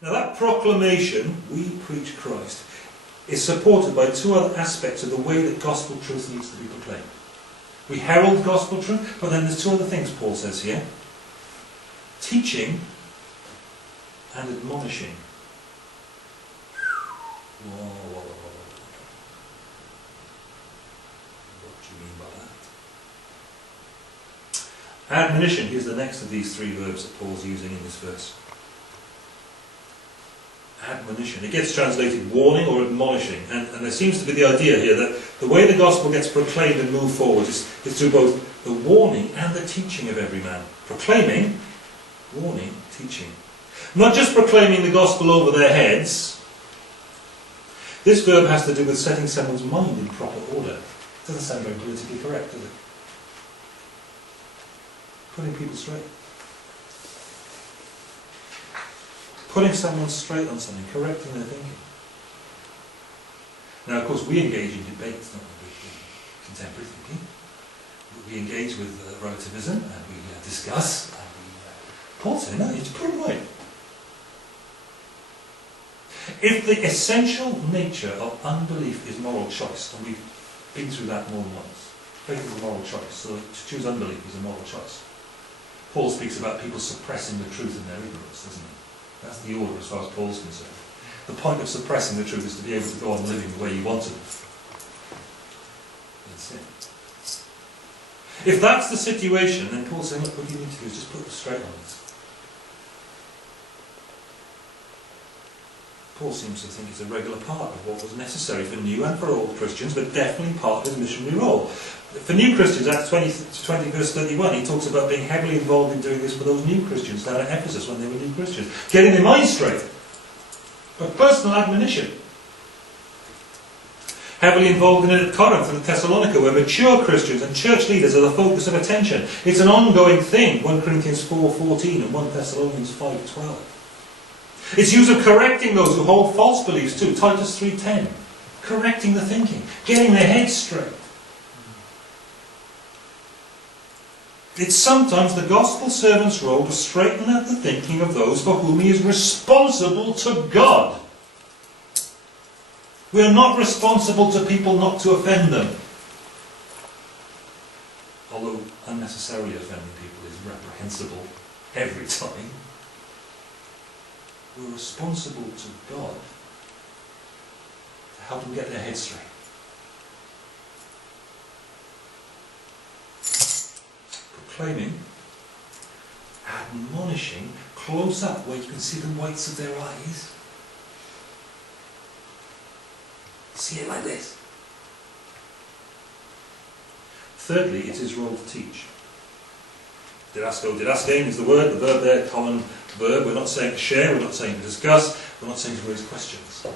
Now that proclamation, we preach Christ, is supported by two other aspects of the way that gospel truth needs to be proclaimed. We herald gospel truth, but then there's two other things Paul says here. Teaching and admonishing. Whoa. What do you mean by that? Admonition, here's the next of these three verbs that Paul's using in this verse. Admonition. It gets translated warning or admonishing, and there seems to be the idea here that the way the gospel gets proclaimed and moved forward is through both the warning and the teaching of every man. Proclaiming, warning, teaching. Not just proclaiming the gospel over their heads. This verb has to do with setting someone's mind in proper order. It doesn't sound very politically correct, does it? Putting people straight. Putting someone straight on something, correcting their thinking. Now, of course, we engage in debates, not with contemporary thinking. We engage with relativism, and we discuss, and Paul said, no, you just put it right. If the essential nature of unbelief is moral choice, and we've been through that more than once, faith is a moral choice, so to choose unbelief is a moral choice. Paul speaks about people suppressing the truth in their ignorance, doesn't he? That's the order as far as Paul's concerned. The point of suppressing the truth is to be able to go on living the way you want to. That's it. If that's the situation, then Paul's saying, look, what you need to do is just put the straight on it. Paul seems to think it's a regular part of what was necessary for new and for old Christians, but definitely part of his missionary role. For new Christians, Acts 20 verse 31, he talks about being heavily involved in doing this for those new Christians down at Ephesus when they were new Christians. Getting their minds straight. But personal admonition. Heavily involved in it at Corinth and at Thessalonica, where mature Christians and church leaders are the focus of attention. It's an ongoing thing, 1 Corinthians 4:14 and 1 Thessalonians 5:12. It's use of correcting those who hold false beliefs too, Titus 3:10. Correcting the thinking, getting their heads straight. It's sometimes the gospel servant's role to straighten out the thinking of those for whom he is responsible to God. We are not responsible to people not to offend them. Although unnecessarily offending people is reprehensible every time. We're responsible to God to help them get their heads straight. Proclaiming, admonishing, close up where you can see the whites of their eyes. See it like this. Thirdly, it's his role to teach. Didaskain is the word, the verb there, common verb. We're not saying to share, we're not saying to discuss, we're not saying to raise questions.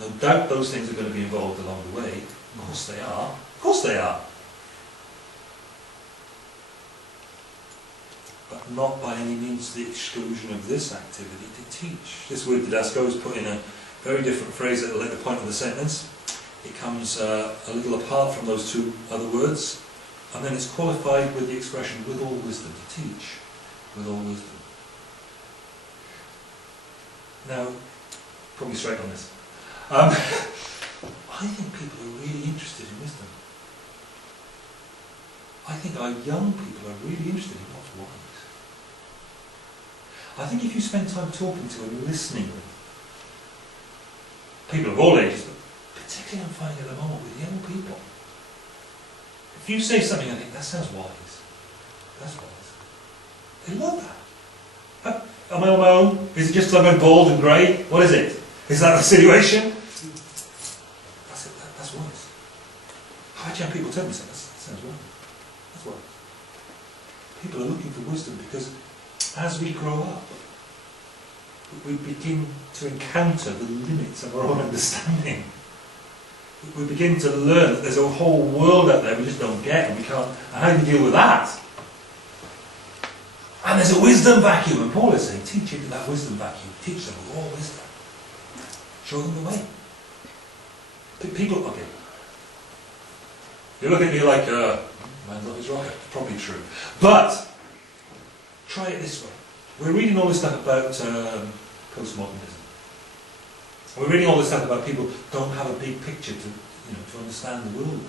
No doubt those things are going to be involved along the way. Of course they are. Of course they are. But not by any means to the exclusion of this activity to teach. This word didasko is put in a very different phrase at a later point of the sentence. It comes a little apart from those two other words. And then it's qualified with the expression, with all wisdom, to teach, with all wisdom. Now, put me straight on this. I think people are really interested in wisdom. I think our young people are really interested in what's wise. I think if you spend time talking to and listening with people of all ages, but particularly I'm finding at the moment with young people, if you say something, I think, that sounds wise. That's wise. They love that. Am I on my own? Is it just because I'm going bald and grey? What is it? Is that the situation? That's it. That's wise. I've had young people tell me that sounds wise. That's wise. People are looking for wisdom because as we grow up, we begin to encounter the limits of our own understanding. We begin to learn that there's a whole world out there we just don't get, and we can't. And how do you deal with that? And there's a wisdom vacuum, and Paul is saying, teach into that wisdom vacuum. Teach them with all wisdom. Show them the way. People, okay. You look at me like, man's love is rocket. Probably true. But try it this way. We're reading all this stuff about postmodernism. We're reading all this stuff about people don't have a big picture to understand the world.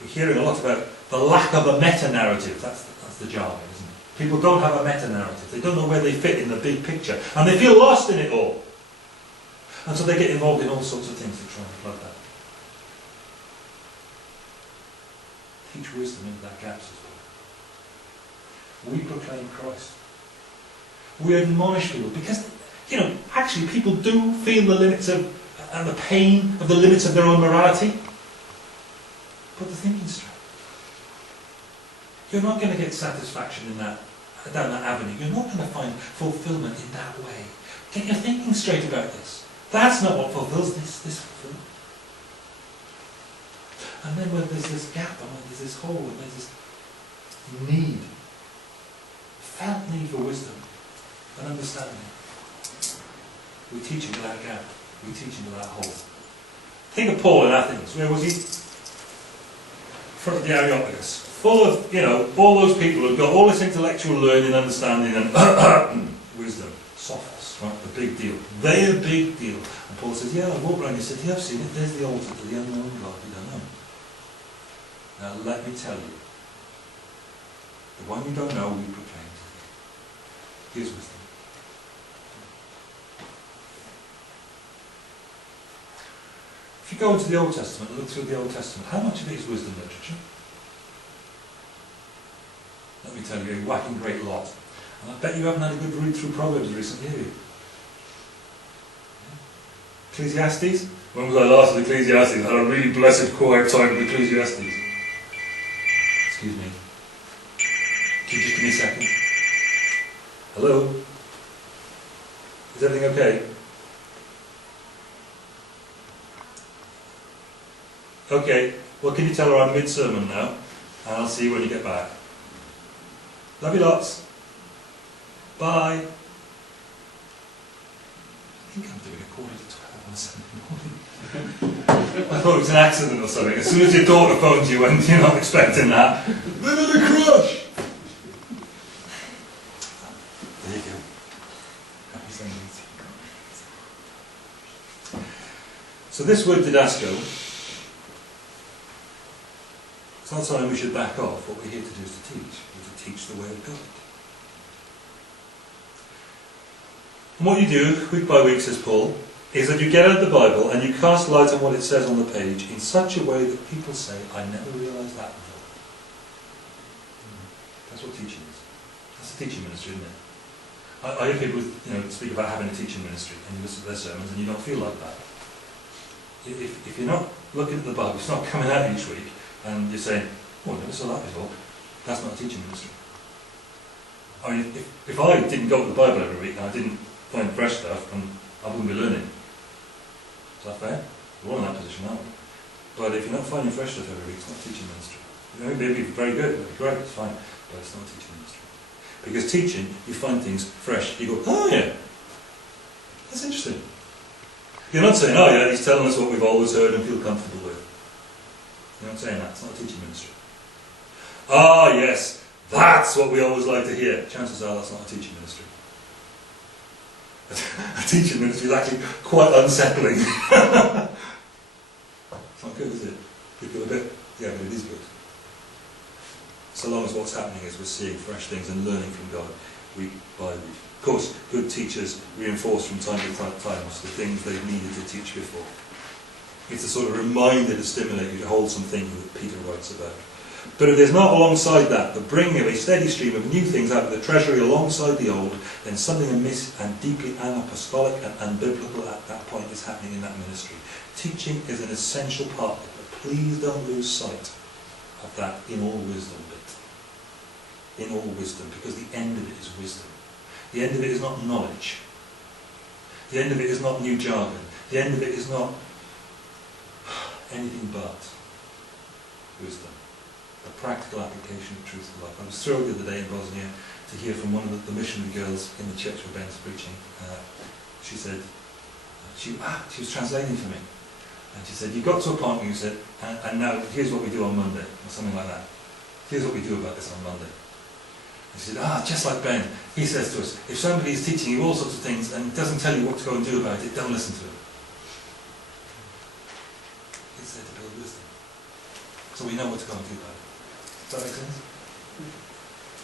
We're hearing a lot about the lack of a meta-narrative. That's the jargon, isn't it? People don't have a meta-narrative. They don't know where they fit in the big picture. And they feel lost in it all. And so they get involved in all sorts of things to try and plug that. Teach wisdom into that gaps as well. We proclaim Christ. We admonish people because, actually people do feel the limits of, and the pain of the limits of their own morality. Put the thinking straight. You're not going to get satisfaction down that avenue. You're not going to find fulfillment in that way. Get your thinking straight about this. That's not what fulfills this fulfillment. And then when there's this gap, and when there's this hole, and there's this need, felt need for wisdom and understanding, we teach into that gap. We teach into that hole. Think of Paul in Athens. Where was he? In front of the Areopagus. Full of, all those people who've got all this intellectual learning, understanding, and wisdom. Sophos, right? The big deal. They're a big deal. And Paul says, yeah, I walked around, he said, yeah, I've seen it. There's the altar to the unknown God we don't know. Now let me tell you, the one you don't know, we proclaim to you. Here's wisdom. If you go into the Old Testament and look through the Old Testament, how much of it is wisdom literature? Let me tell you, a whacking great lot. And I bet you haven't had a good read through Proverbs recently, have you? Ecclesiastes? When was I last in Ecclesiastes? I had a really blessed quiet time with Ecclesiastes. Excuse me. Could you just give me a second? Hello? Is everything okay? Okay, well, can you tell her I'm mid-sermon now? And I'll see you when you get back. Love you lots. Bye. I think I'm doing 11:45 on Sunday morning. I thought it was an accident or something. As soon as your daughter phones you and you're not expecting that, they're in a crush. There you go. Happy Sunday. So this word didasco, it's not something we should back off. What we're here to do is to teach. We're to teach the way of God. And what you do, week by week, says Paul, is that you get out the Bible and you cast light on what it says on the page in such a way that people say, I never realised that before. That's what teaching is. That's a teaching ministry, isn't it? I hear people speak about having a teaching ministry, and you listen to their sermons and you don't feel like that. If you're not looking at the Bible, it's not coming out each week, and you're saying, oh, I never saw that before, that's not a teaching ministry. I mean, if I didn't go to the Bible every week and I didn't find fresh stuff, and I wouldn't be learning. Is that fair? We're all in that position, aren't we? But if you're not finding fresh stuff every week, it's not a teaching ministry. Maybe it'd be very good, it'd be great, it's fine, but it's not a teaching ministry. Because teaching, you find things fresh, you go, oh yeah, that's interesting. You're not saying, oh yeah, he's telling us what we've always heard and feel comfortable with. You're not saying that, it's not a teaching ministry. Ah yes, that's what we always like to hear. Chances are that's not a teaching ministry. A teaching ministry is actually quite unsettling. It's not good, is it? You feel a bit, yeah, but it is good. So long as what's happening is we're seeing fresh things and learning from God week by week. Of course, good teachers reinforce from time to time the things they've needed to teach before. It's a sort of reminder to stimulate you to hold some thinking that Peter writes about. But if there's not alongside that the bringing of a steady stream of new things out of the treasury alongside the old, then something amiss and deeply unapostolic and unbiblical at that point is happening in that ministry. Teaching is an essential part of it, but please don't lose sight of that in all wisdom bit. In all wisdom, because the end of it is wisdom. The end of it is not knowledge. The end of it is not new jargon. The end of it is not anything but wisdom. A practical application of truth to life. I was thrilled the other day in Bosnia to hear from one of the missionary girls in the church where Ben's preaching. She said, she was translating for me. And she said, you got to a point where you said, and now here's what we do on Monday, or something like that. Here's what we do about this on Monday. He said, just like Ben. He says to us, if somebody is teaching you all sorts of things and doesn't tell you what to go and do about it, don't listen to him. It's there to build wisdom. So we know what to go and do about it. Does that make sense?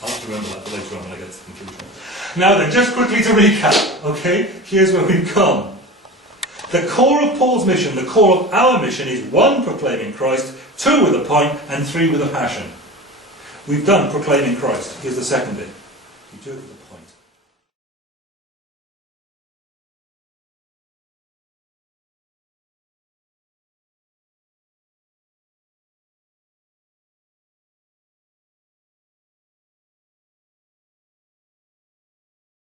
I'll have to remember that for later on when I get to the conclusion. Now then, just quickly to recap, okay? Here's where we've come. The core of Paul's mission, the core of our mission is 1, proclaiming Christ, 2, with a point, and 3, with a passion. We've done proclaiming Christ. Here's the second bit. You do it with a